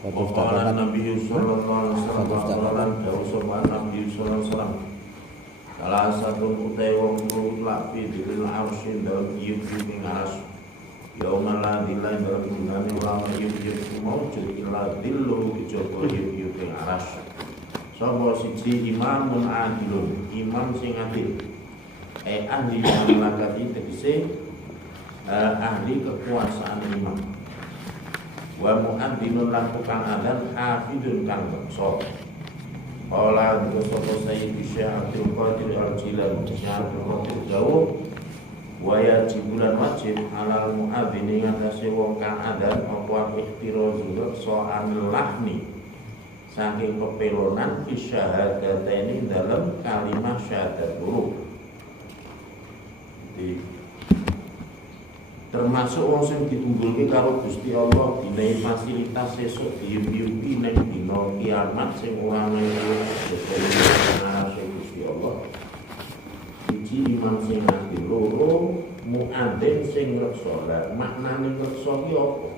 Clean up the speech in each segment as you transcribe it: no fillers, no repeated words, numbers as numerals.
Qala Nabi sallallahu alaihi wasallam dawuh sapa Nabi sallallahu alaihi wasallam salah satu utai wong lak fi diril arsin dalam yub ing aras yauma la dilai dalam dinane wa yub maujud illa dillu kejaba yub ing aras sapa siji imamun adilun imam sing adil ahli mamlakati tegese ahli kekuasaan imam wa muadzzinun lan tukang adzan hafidun kang beksa. Qala sapa Sayyid Syekh Abdul Qadir Al-Jilani Syekh Abdul Qadir dawuh wa yajibulan wajib alal muadzin ing atase wong kang adzan apa ikhtirazul so'anil lahni saking pepelonan fi syahadataini dalam kalimat syahadat loro. Termasuk wong sing ditumbulke karo Gusti Allah dinae fasilitas sesuk diyup-yupi nek dina kiamat sing ora menehi sing Gusti Allah. Siji imam sing adil, loro muadzin sing ngreksa. Lah maknane ngreksa ki apa?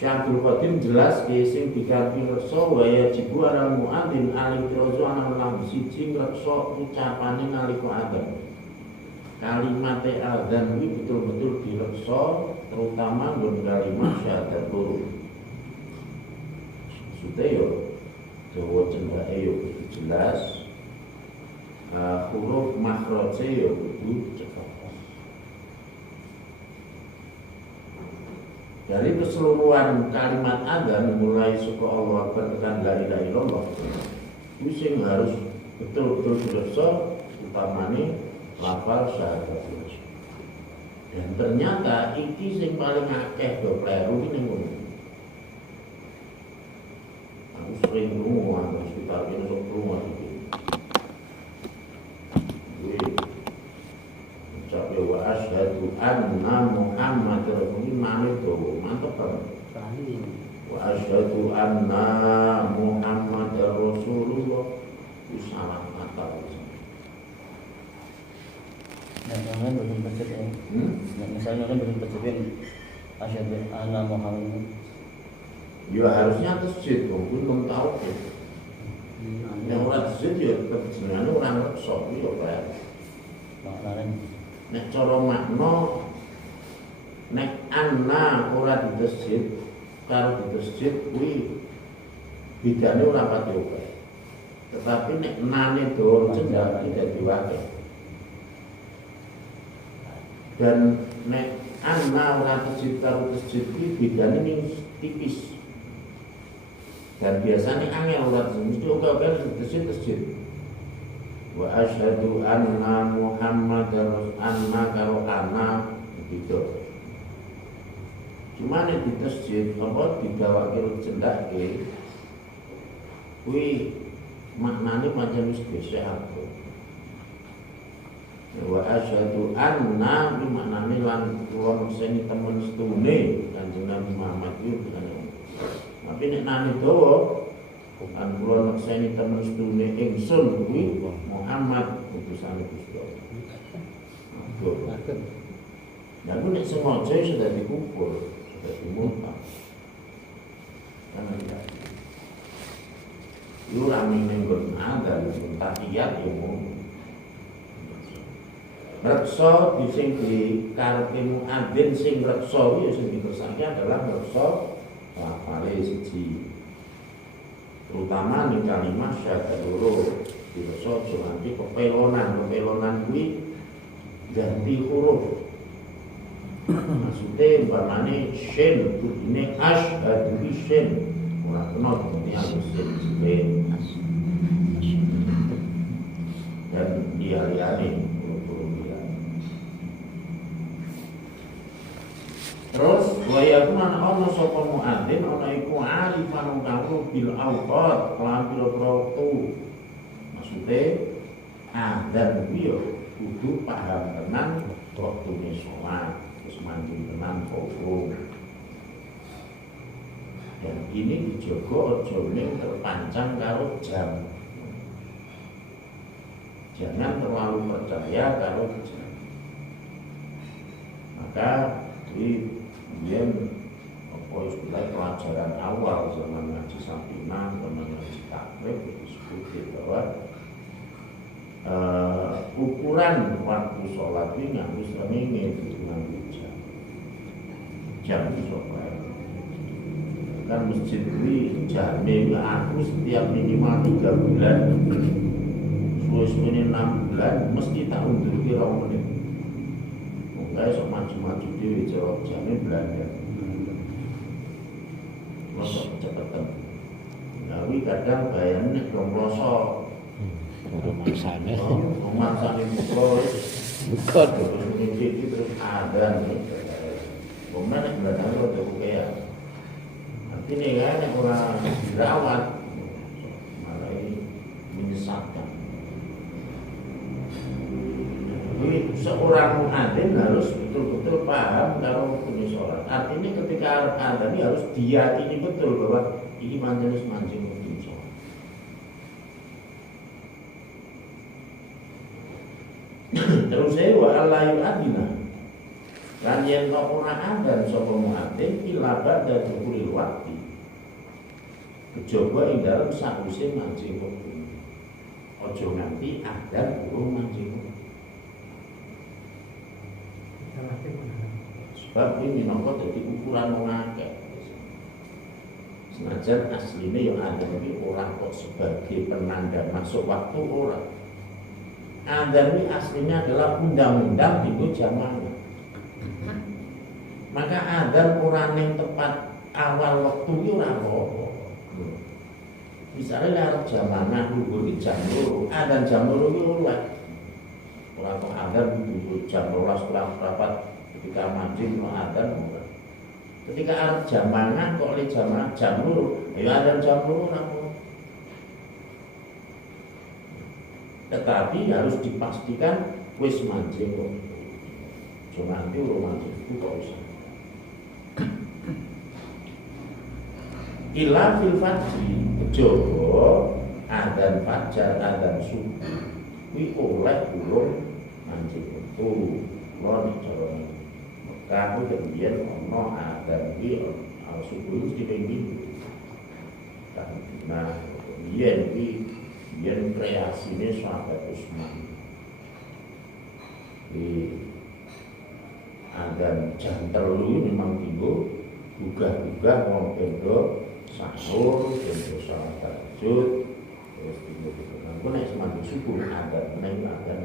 Syaikhul Qadim jelas ke sing diganti ngreksa wa yajibu ala muadzin al-iqrazu ana lan siji ngreksa ucapane nalika adzan. Kalimat adzan ini betul-betul direksa terutama nggon kalimat syahadat loro. Maksudnya yo dawa cendake yo jelas huruf makhraje yo kudu cekap. Dari keseluruhan kalimat adzan mulai saka Allah Akbar tekan la ilaha illallah itu sing harus betul-betul direksa utamane lafal syahadat. Dan ternyata iki sing paling akeh do kleru iki ning ngono. Aku sering krungu ana sekitar kene sok krungu iki. Kuwi ucape wa asyhadu anna Muhammadar Rasulullah itu mantep kan? Wa asyhadu anna Muhammadar Rasulullah itu salah kata. Jangan belum baca ya. Misalnya kan belum baca asyhadu anna Muhammad. Ya harusnya tasjid dong, belum tahu ya. Yang orang tasjid ya kebenarannya orang reksa ya Pak. Maknanya Nek cara makna nek anna ora di tasjid karo di tasjid kuwi bedane ora pati oke. Tetapi nek nane do cendak tidak diwakil. Dan nek anna ora tasjid karo tasjid iki bedane ning tipis. Dan biasanya angel ora mesti oke-oke tasjid. Wa asyhadu anna Muhammadar anna karo anna gitu. Cuma nek di tasjid apa digawake cendake kuwi maknane pancen wis gesek aku. Wa asyhadu anna itu maknane lan kula mekseni temen setune Kanjeng Nabi Muhammad itu kan. Tapi nek nane dawa kan kula mekseni temen setune ingsun kuwi Muhammad utusane Gusti Allah. Nah, nek sengaja sudah dikubur, sudah dimuntah. Karena tidak. Itu rame nenggon ada, tahiyat ya mau. Reksa di sing di karepe muadzin sing reksa ya sing dikersake adalah reksa lafale siji. Terutama ning kalimat syahadat loro direksa nanti pepelonan kuwi ganti huruf. Maksudnya umpamane shin kudune asyhadu bi shin ora kena diganti shin. Dan dia-liane terus waya kuna ana sapa muadzin ana iku arifan kang bil awqat lan pira-pira wektu. Maksude adzan kuwi yo kudu paham tenan wektune salat, terus mandi tenan kok. Dan ini dijogo aja ning terpancang karo jam. Jangan terlalu percaya karo jam. Maka di kemudian harus mulai pelajaran awal zaman ngaji Sampina, zaman ngaji takrib disebut bahwa ukuran waktu sholat ini harus seminggu dengan jam sholat. Kan masjid ini jamnya aku setiap minimal 3 bulan, suwe-suwe 6 bulan mesti tak undur kira menit. Mungkin sok maju-maju di jawab jamnya belanja. Masuk cepetan. Tapi kadang bayarnya belum rosok. Maksane. Maksane buka. Bukan. Terus mimpi terus ada nih. Kemudian belakang itu ada kayak. Nanti nih kan orang dirawat malah ini menyesatkan. Jadi seorang muadzin harus betul-betul paham kalau punya sholat. Artinya ketika ada ini harus diyakini betul bahwa ini majelis mancing mungkin sholat. Terus saya wa Allah yu'adina lan yen ora adzan sapa muadzin ila ba'da dhuhuril waqti. Kejaba ing dalem sakwise mancing wektu. Aja nganti adzan urung mancing wektu. Sebab ini minangka dadi ukuran wong akeh. Senajan aslinya yang ada ini orang kok sebagai penanda masuk waktu orang. Adzan ini aslinya adalah undang-undang di zamannya. Maka adzan orang yang tepat awal waktu itu orang apa. Misalnya arep jamaah luhur di jam 2, adzan jam 2 itu oleh. Orang kok adzan luhur jam 12 kurang rapat ketika mancing no adzan. Ketika arep jamaah kok oleh jamaah jam 2, ya adzan jam 2 ora. Tetapi harus dipastikan wis mancing kok. Cuma nanti urung mancing itu kok usah. Ila fil fajri kejaba adzan fajar adzan subuh kuwi oleh urung mancing itu. Lha nek cara Mekah kemudian ono adzan iki al subuh mesti pengin. Nah, yen yen kreasine sahabat Utsman. Di adzan jam 3 memang tinggo gugah-gugah wong pendo sahur, pendo salat tahajud, terus tinggo aku nek semanggi subuh adzan neng adzan.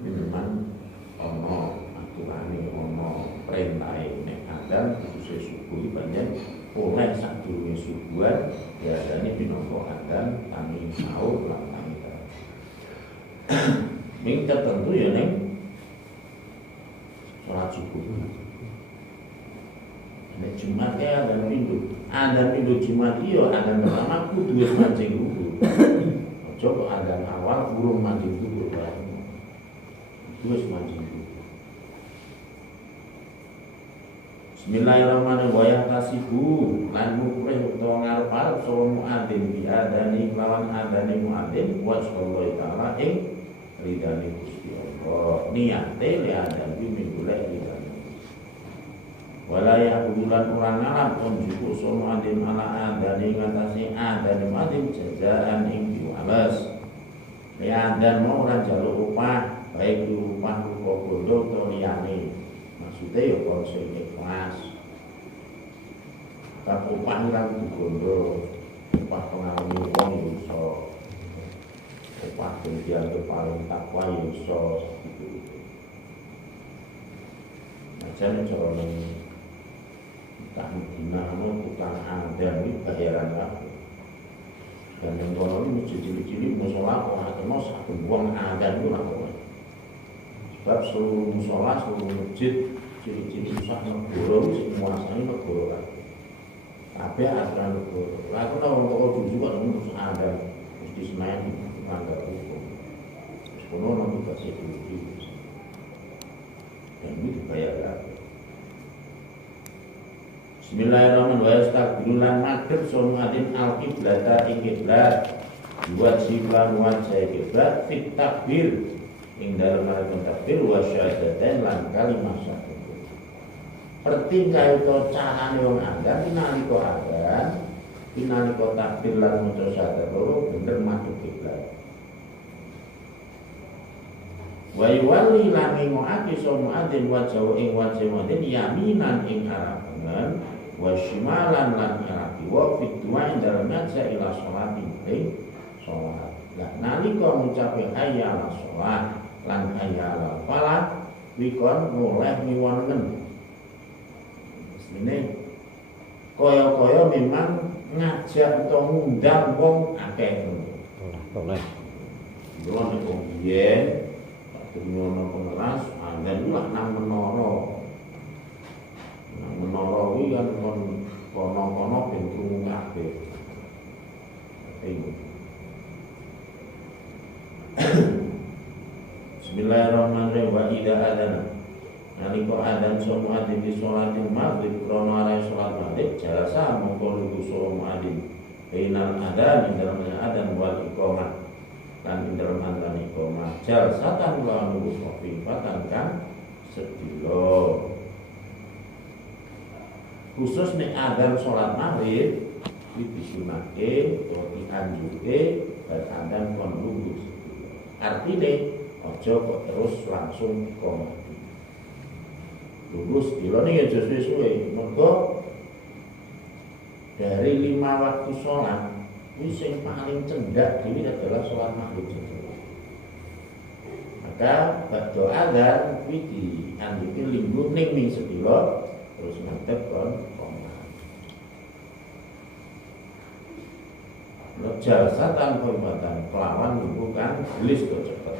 Memang ono aturane ono perintahe nek adzan khusus subuh banyak oleh sadurunge subuhan biasane pinangka adzan tangi sahur lan tangi tahajud. Ning tertentu ya ning salat subuh. Nek Jumat ya adzan minggu Jumat iya adzan pertama kudu wis mancing dulu. Aja kok adzan awal burung mancing dulu wae. Wis mancing dulu. Bismillahirrahmanirrahim wa yahtasibu lan mukrih utawa ngarep-arep sapa muadzin bi adzani lawan adzane muadzin wa sallallahu taala ing ridane Gusti Allah. Niate le adzan iki minggulek ridane. Wala yaqululan ora ngalap unjuku sono adzin ala adzane ngatasi adzane muadzin jazaan ing diwales. Le adzan mau ora njaluk upah, baik upah rupa bondo utawa liyane. Maksudnya ya konsep ikhlas. Tapi upah orang digondo, upah pengalami wong ya iso, upah pendian paling takwa ya iso. Macam cara ini tukang adzan ini bayaran apa? Dan yang kalau ini masjid cilik-cilik musola orang kena satu buang adzan itu apa? Sebab seluruh musola, seluruh masjid ciri-ciri susah negara menguasai negara. Tapi aturan negara. Aku tahu orang juga terus ada mesti Senayan melanggar hukum. Sekolah nanti kasih duit dan ini dibayar lagi. Bismillahirrahmanirrahim. Takbirulan maghrib sunnah al-qiblata ing kiblat. Buat sifat wajah kiblat fit takbir. Ing dalam melakukan takbir wa syahadatain lan kalimah syahadat. marketing kaya to carane wong adzan pinalika adzan pinalika takbir lan maca syahadat bener madhep kiblat. Wa yuwalli lan ngingokake sapa muadzin wajhahu ing wajah muadzin yaminan ing arah kanan wa shimalan lan arah kiwa fit du'a dalam ngaja ila sholati ing sholat. Lah nalika ngucape hayya 'alas sholat lan hayya 'alal falah wikon mulai miwonken. Ini kaya-kaya memang ngajak atau ngundang wong akeh. Boleh. Kulo nek wong biyen ngono pemeras angen lah nang menara. Nang menara kuwi kan kono-kono ben krungu kabeh. Bismillahirrahmanirrahim wa idza adzana nalika adzan sapa muadzin di sholatil maghrib krana arah salat maghrib jalasa mongko lungguh sapa muadzin bainal adzan dalam adzan wal iqamah lan dalam adzan iqamah jalsatan lawan lungguh khafifatan kan sedilo khusus nek adzan salat maghrib iki disunahke utawa dianjurke adzan kon lungguh artine aja kok terus langsung iqamah. Lulus dilo ning aja suwe-suwe. Mergo dari 5 waktu sholat, ini yang paling cendak ini adalah sholat maghrib. Maka badhe adzan kuwi dianduke lingguh ning sedilo terus ngadep kon iqamah. Jalsatan hormatan kelawan bukan gelis to cepet.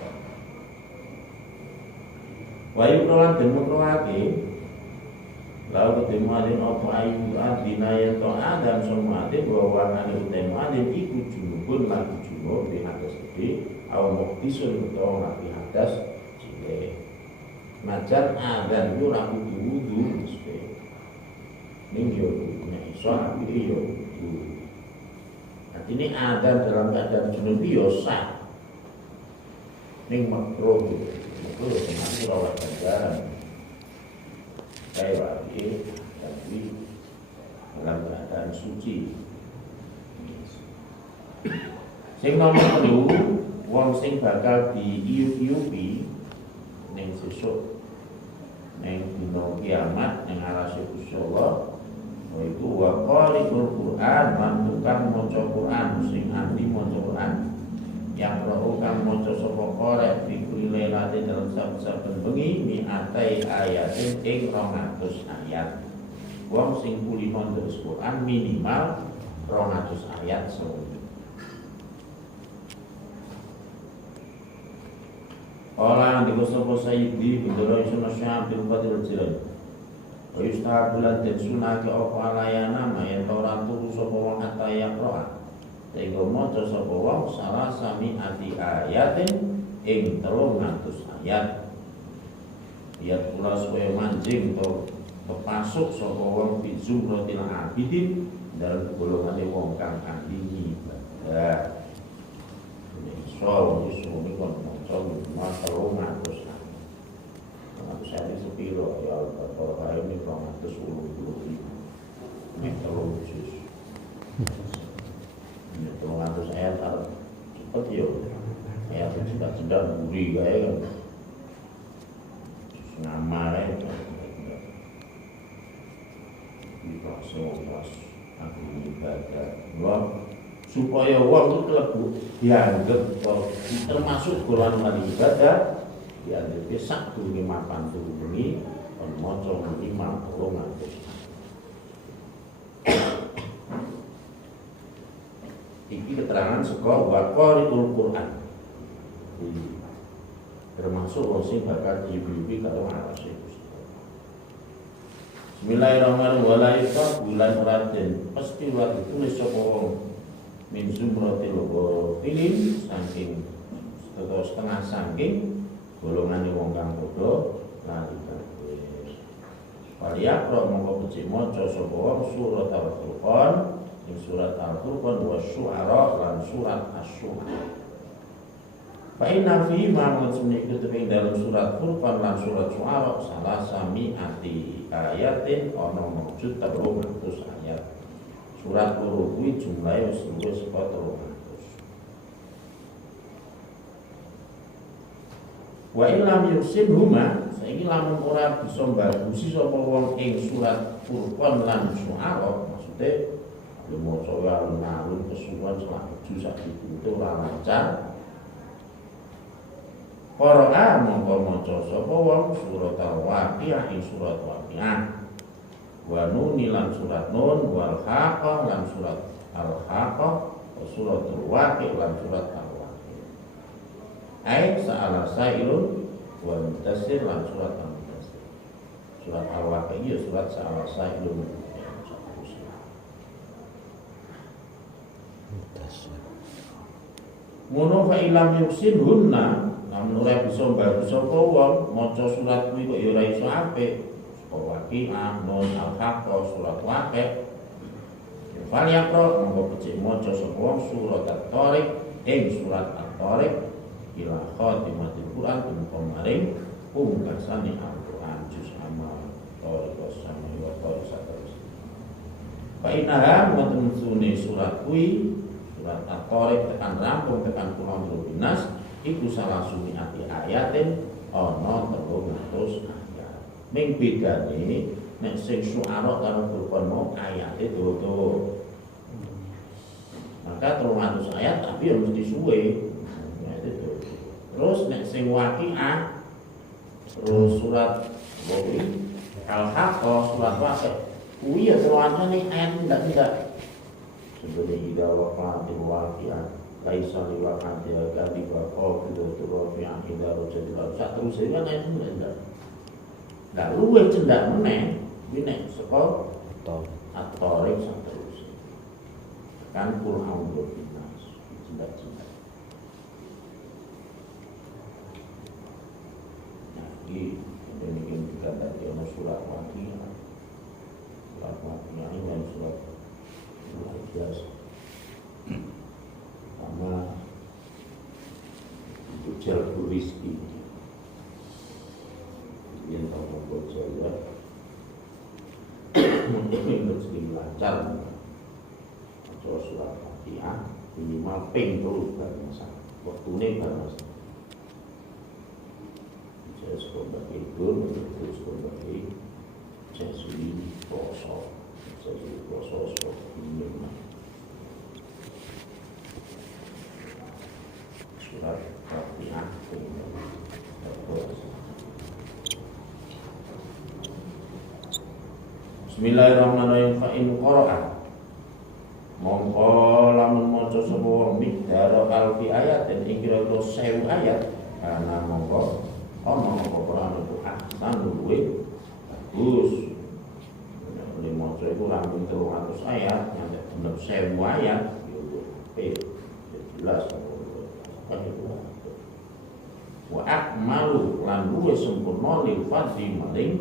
Wayu kelan den mutlake lalu ketemu adin apa ayu adina ya to adam semua adin bahwa ane utemu adin iku junubun lagi junub di atas gede aw muktisun utawa lagi atas cilik najan adan yo ora kudu wudu mesti ning yo nek iso iki yo artine adan dalam keadaan junub yo sah ning makruh itu sebenarnya rawat ganjaran kayak lagi tapi dalam keadaan suci. Sing nomor 2 wong sing bakal diiup-iupi ning sesuk ning dina kiamat ning arase Gusti Allah yaiku wa qari'ul Qur'an lan tukang maca Qur'an sing ahli maca Qur'an yang roh kang maca sapa korek fikri lelate dalam saben-saben bengi mi'atai ayatin ing 200 ayat. Wong sing kulino terus Quran minimal 200 ayat sewengi. Orang dikosopo sayyidi bendera isuna syambil qadir jiran. Ustaz bulan den sunake apa alayana mayen ora turu sapa wong ataya roh. Sehingga maca sapa wong salah sami ati ayatin ing 300 ayat. Ya kula supaya manjing to kepasuk sapa wong bi zumratil abidin dalam golongane wong kang ahli ibadah. So iso niku maca 300 saya sepiro ya kalau hari ini 210 ini terlalu khusus. 300 ayat cepet yo. Ayat cedak-cedak buri kae kan. Ngamare. Iki pas aku ibadah. Wong supaya wong itu klebu dianggap termasuk golongan ibadah dianggap sak durunge mapan durunge kon maca minimal 300. Iki keterangan saka waqari'ul Qur'an. Termasuk wong sing bakal dibimbing karo arase Gusti. Bismillahirrahmanirrahim. Wala bulan raden pasti wa ditulis sapa wong min zumratil ghafilin saking atau setengah saking golongane wong kang padha lali kabeh. Waliyaqra mongko becik maca sapa wong surat Al-Furqan, surat Al-Furqan wa Syu'ara lan surat Asy-Syu'ara. Fa inna fi ma sunni iku teping dalam surat Furqan lan surat Syu'ara salah sami ati ayatin ana maksud 300 ayat. Surat loro kuwi jumlahe wis luwih saka 300. Wa illam yusin huma saiki lamun ora bisa mbagusi sapa wong ing surat Furqan lan Syu'ara maksude maca alun-alun kesuwen selaju sak itu ora lancar. Qara'a mongko maca sapa wong surat Al-Waqiah ing surat Waqiah. Wa Nun lan surat Nun wal Haqqah lan surat Al-Haqqah surat Al-Waqi' lan surat Al-Waqi'. Ai sa'ala sa'ilun wa mutasir lan surat Al-Mutasir. Surat Al-Waqi' ya surat sa'ala sa'ilun. Ngono fa ilam yuksin hunna namun ora bisa mbaru sapa wong maca surat kuwi kok ya ora iso apik. Waqi'ah, Nun, Al-Haqqah, surat Waqi'. Falyaqra monggo becik maca sapa wong surat At-Tariq ing surat At-Tariq ila khatimatil Qur'an maring pungkasane Al-Qur'an juz amal Tariq sama wa Tariq saterus. Fa innaha mutun surat kuwi surat At-Tariq tekan rampung tekan kulon rubinas iku salah sumi ati ayatin ana 300 ayat. Ming bedane nek sing Syu'ara karo Furqan mau ayate dawa-dawa. Maka 300 ayat tapi ya mesti suwe. Terus nek sing Waqiah terus surat Al-Haqqah surat Waqi' kuwi ya semuanya ayat tidak sebenarnya ida waqa'atil waqi'ah laisa li waqa'atil kadhiba qafidatur rafi'ah ida rajul sak terus iki kan enggak luwih cendak meneh iki nek saka At-Tariq sak terus kan Qur'an berbinas cendak-cendak. Nah iki demikian juga tadi ono surat Waqi'ah ini surat jelas sama untuk jalur rizki yang tahu bocor ya untuk rezeki lancar bocor surat Waqiah minimal ping terus bareng sama waktunya bareng sama saya sekolah bagi terus sekolah bagi saya sudah poso surat Waqiah Bismillahirrahmanirrahim fa in qara'a mongko lamun maca sapa wong mikdar alfi ayat dan kira-kira 1000 ayat karena mongko ana apa Quran itu ahsan luwih bagus. Nek maca iku rampung 300 ayat nganti bener 1000 ayat jelas wa akmalu lan luwih sempurna lil fadhi maring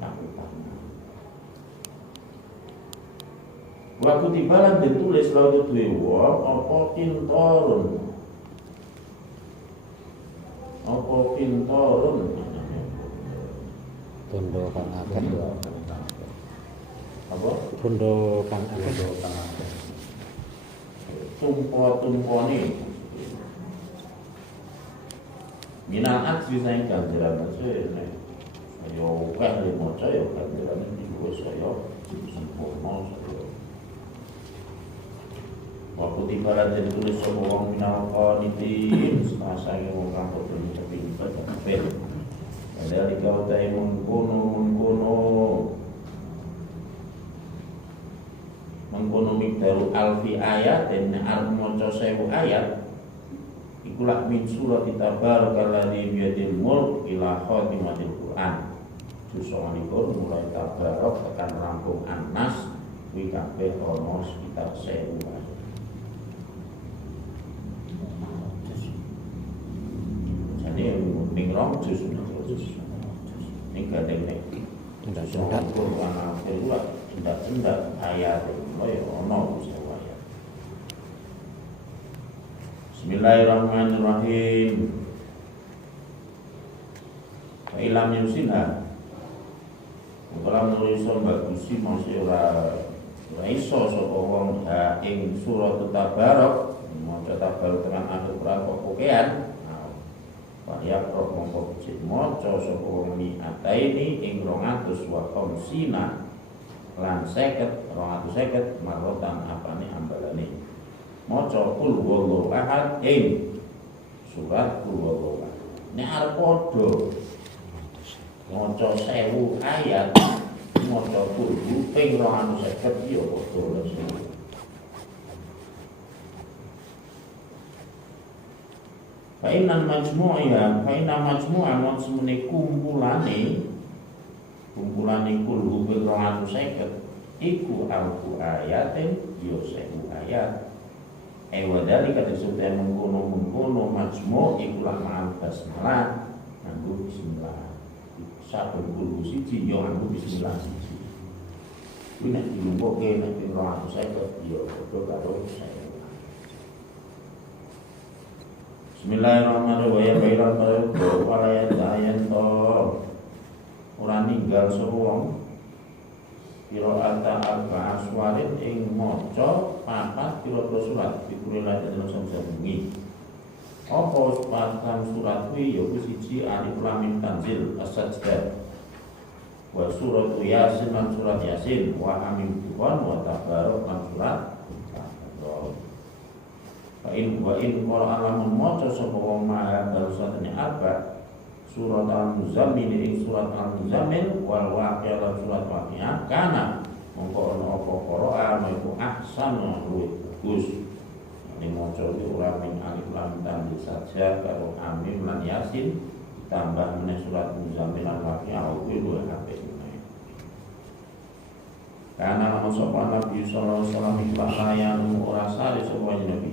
kautamaan. Wa kutibalan ditulis lalu duwe wong apa pintorun tondo kang akeh apa tondo kang akeh tumpo-tumpone minal aksi saya ganjaran saya akeh le maca ya ganjaran iki wis saya sempurna saya. Waktu tibaran jadi tulis sapa wong minal qanitin setengah saya wong kang kudu pinter kabeh. Dari kau tay mengkono mikdaru alfi ayat dan al maca 1000 ayat ikulah min surat tabarakal-ladzi biyadil mulk ila khatimatil Qur'an. Susonikur mulai tabarak tekan rampung An-Nas kuwi kabeh ana sekitar 1000 ayat. Jadi mingrong juz ini gadeng nek cendak Quran akhirlah cendak ayat ya ono ayat Bismillahirrahmanirrahim. Fa ilam yusinha. Kalau nulis bagusi masih ora iso sapa wong ing surat Tabarok, maca Tabarok tekan akhir berapa pokean. Pak ya pro mongko cek maca sapa wong ni ataini ing 200 wa qamsina lan 50 250 marotan apane ambalane. Maca kul wallahu ahad ing surat kul wallahu ahad. Nek arep padha maca 1000 ayat maca kul ping 250 ya padha. Fainan majmu'ah, fainan majmu'ah maksudnya kumpulane kulhu bil 250 iku alfu ayatin yo 1000 ayat. Wadali kata sudah mengkono majmu' iku lah ma'al basmalah nganggo bismillah. Saben kulhu siji yo nganggo bismillah siji. Kuwi nek dilumpuke nek 250 yo padha karo 1000. Bismillahirrahmanirrahim. Baiklah para ayat to ora ninggal sapa wong qiraata arba aswarin ing maca papat pira-pira surat dikulela dalam saben-saben. Apa sepatan surat kuwi ya kuwi siji Alif Lam Mim Tanzil As-Sajdah wa surat Yasin lan surat Yasin wa Hamim Tuhan wa Tabarok lan surat Wa in qala alamun maca sapa wong maha barusatane arba surat Al-Muzammil ing surat Al-Muzammil wal Waqiah lan surat Waqiah kana mongko ana apa qira'a maiku ahsan luwih bagus. Ning maca iki ora ming Alif Lam Tanzil saja karo Hamim lan Yasin tambah meneh surat Muzammil lan Waqiah kuwi luwih apik. Karena sapa Nabi sallallahu alaihi wasallam layan ora sare sapa Nabi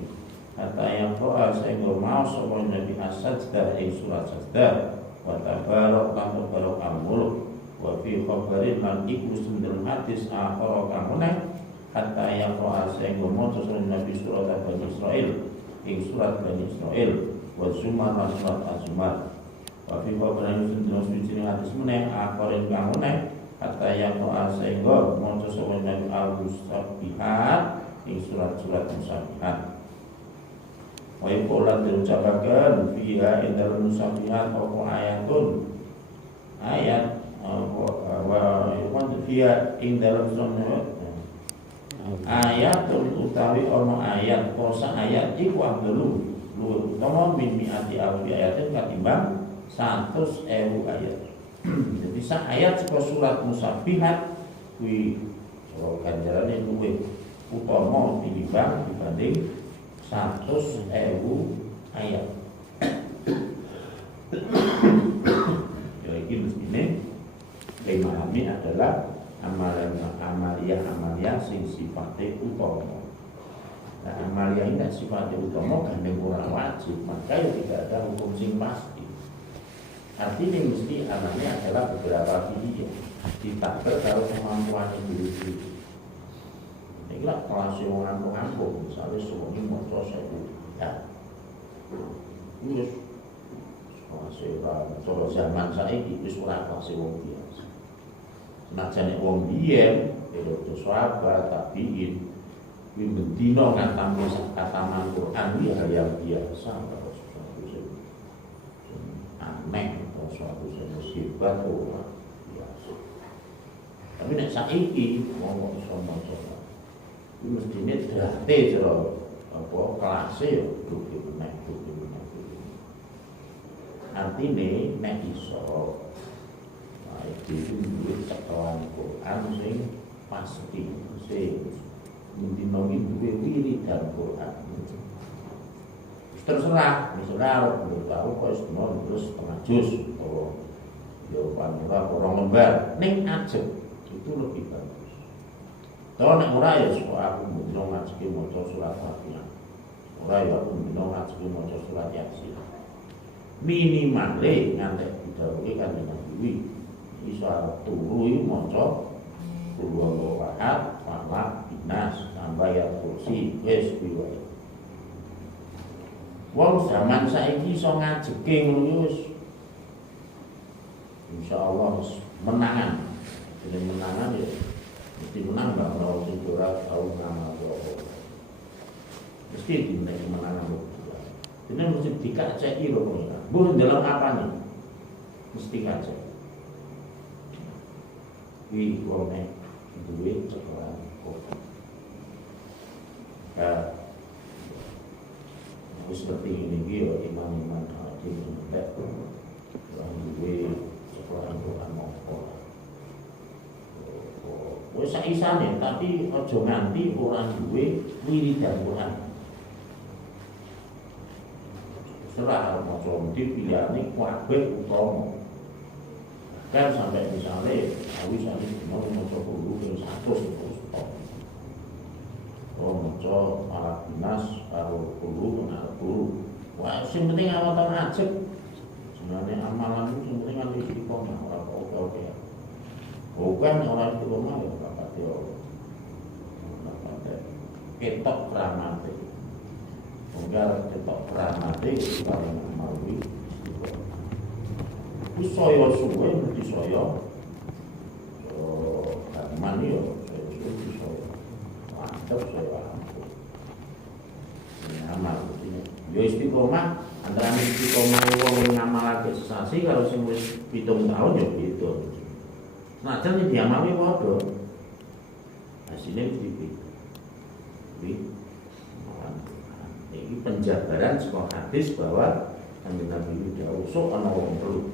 kata yang doa sehingga mau sapa Nabi As-Sajdah ing surat Sajdah wa Tabarok lan Tabarok al-Mulk wa fi khabarin lan iku sendel hadis akhara kang meneh kata yang doa sehingga mau sapa Nabi surat Bani Israil ing surat Bani Israil wa Zumar lan surat Az-Zumar wa fi khabarin sendel hadis meneh akharin kang meneh kata yang doa sehingga mau sapa Nabi Al-Musabbihat ing surat-surat Musabbihat. Wa yuqalan diucapakan fiha indal musabihat apa ayatun ayat wa yuqalan fiha indal musabihat ayatun utawi ono ayat kosa ayat iku abdulu luwih utama min mi'ati alfi ayatin katimbang 100.000 ayat. Jadi sak ayat saka surat musabihat kuwi ganjarane luwih utama dibanding 100.000 ayat. Jadi mestinya memahami adalah amalia sing sifatnya utama. Nah, amalia ini sifatnya utama gandeng orang wajib, maka ya tidak ada hukum sing pasti. Artinya mesti amalia adalah beberapa pilihan ditakdir kalau kemampuan diri. Ini lah kelas yang ngampung-ngampung, misalnya semuanya motor saya ya. Ini kelas yang zaman saya itu surat kelas yang biasa. Nah jadi wong biyen, itu sahabat, tabiin, ini bentino ngatamu kataman Quran ini hal yang biasa, kalau sesuatu yang aneh atau sesuatu yang musibah itu biasa. Tapi nek saiki ngomong sama ini mestinya berarti kalau apa kelasnya duki benar. Artinya nek iso itu duit cekawan Quran sing pasti sing mendinomi duwe wiridan Quran. Terserah, misalnya kalau tahu kok semua terus setengah juz atau jawaban orang lembar ning ajeb itu lebih bagus. Kalau nek ora ya aku mung ngaji maca surat Fatihah. Ora ya aku mung ngaji maca surat Yasin. Minimale ngantek didhawuhi kan Nabi iso turu iki maca Qul ahad, Falaq, Nas, tambah ya kursi, wis kuwi wae. Wong zaman saiki iso ngajeke ngono wis insyaallah menangan. Jadi menangan ya mesti menang gak kalau sing ora tau nama apa. Mesti dinilai menangan kok. Ini mesti dikaceki lho kok. Bu dalam apa nih? Mesti kacek. Wi wong nek duwe cekelan kok. Seperti ini dia imam-imam di tempat orang duwe sekolah Quran mongko. Wis saisane tapi aja nganti orang duwe wiridan Quran. Serah maca pilihane kabeh utama. Kan sampai misalnya awis mau maca kulo 100 maca alat dinas karo guru karo guru. Wah, sing penting awatan ajeg. Sebenarnya amalan itu sing penting kan istiqomah ora oke. Bukan orang istiqomah ya bapak yo. Ketok ramate. Enggar ketok ramate paling mawi. Wis saya suwe mesti saya. Oh, man yo mantap saya amal yo istiqomah antara istiqomah wong ngamalake sesasi karo sing wis 7 tahun yo beda. Senajan diamali padha hasilnya mesti beda. Ini penjabaran sebuah hadis bahwa Nabi dawuh sok ana wong telu.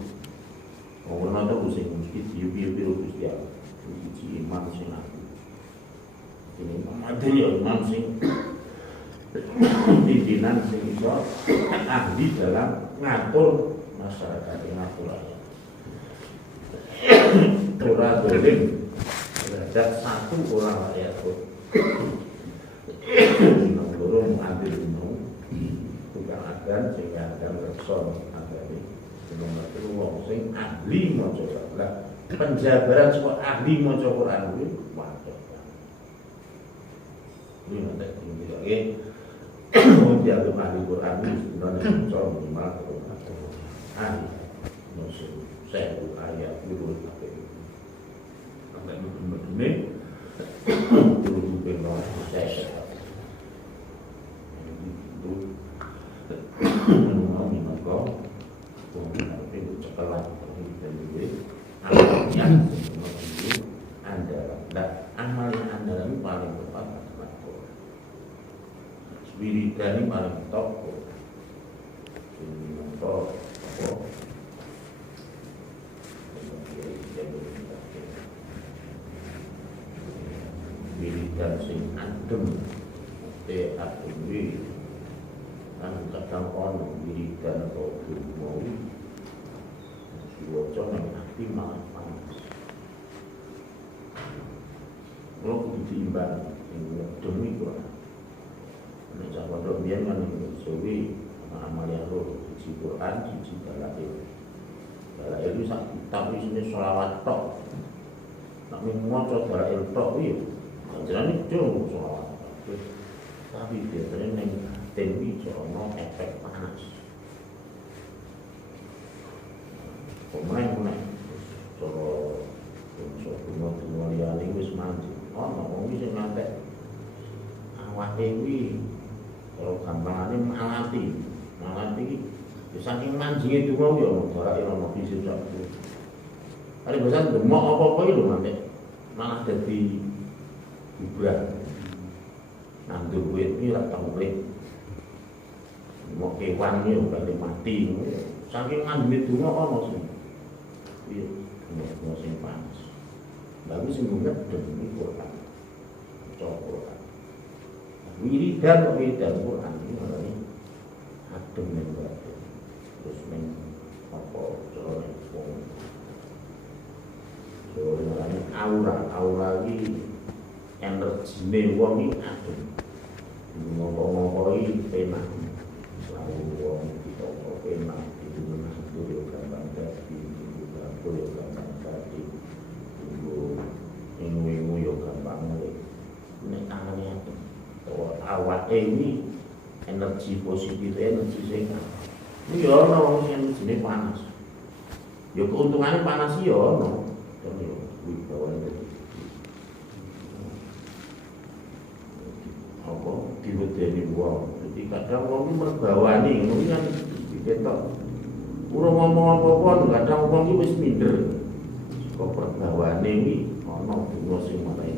Wong telu sing mesti diupi-upi Gusti Allah. Iki iman sing ini ada ya imam sing pimpinan sing iso ahli dalam ngatur masyarakat yang ngatur rakyat. Ora dolim terhadap satu orang rakyat pun. Loro mengambil gunung tukang adan sehingga adan rekson agami nomor telu wong sing ahli maca Quran. Penjabaran sebuah ahli maca Quran kuwi waduh. Ini nanti oke. Dia tuh ahli Quran ini sebenarnya mencoba minimal ahli musuh saya ayat dulu sampai ini dulu benar saya itu mau mengko tapi cekelan dan juga amalnya andalan amalnya andalan paling tepat wiridan ini paling top wiridan sing adem adem kan kadang ono wiridan atau mau diwaca nang ati malah panas kalau kudu diimbang demi Quran. Nek pondok biyen kan suwi amal yang lho siji Quran siji balail. Balail itu sak kitab isine selawat tok. Nek maca balail tok iki jenenge dhewe selawat. Tapi biasane ning tempi ono efek panas. Pemain so bunga liyane wis mandi. Ono wong wis ngantek awake kuwi kalau gampangane malati saking manjinge donga yo barake ono fisik satu. Ari bosan demok apa-apa iki lho mantek malah dadi gibran. Nandur wit iki ra tau urip. Demok kewan yo kali mati. Saking manjinge donga ono sing. Iya, demok sing panas. Lalu sing ngedem iki kok cocok. Wiridan Quran ini adem ning batin terus ning apa jane wong jane aura iki energine wong iki adem ngomong-ngomong iki penak selalu wong kita penak itu menang yo gampang dadi yo gampang dadi ingu yo gampang nek tangane awak ini energi positif, energi sehat. Ini ya ono sing jenenge panas. Ya keuntungannya panas ya ono. Dan ya wibawane apa diwedeni wong. Jadi kadang wong iki merbawani ngono kan diketok. Ora ngomong apa-apa kadang wong iki wis minder. Kok perbawane iki ana sing marai.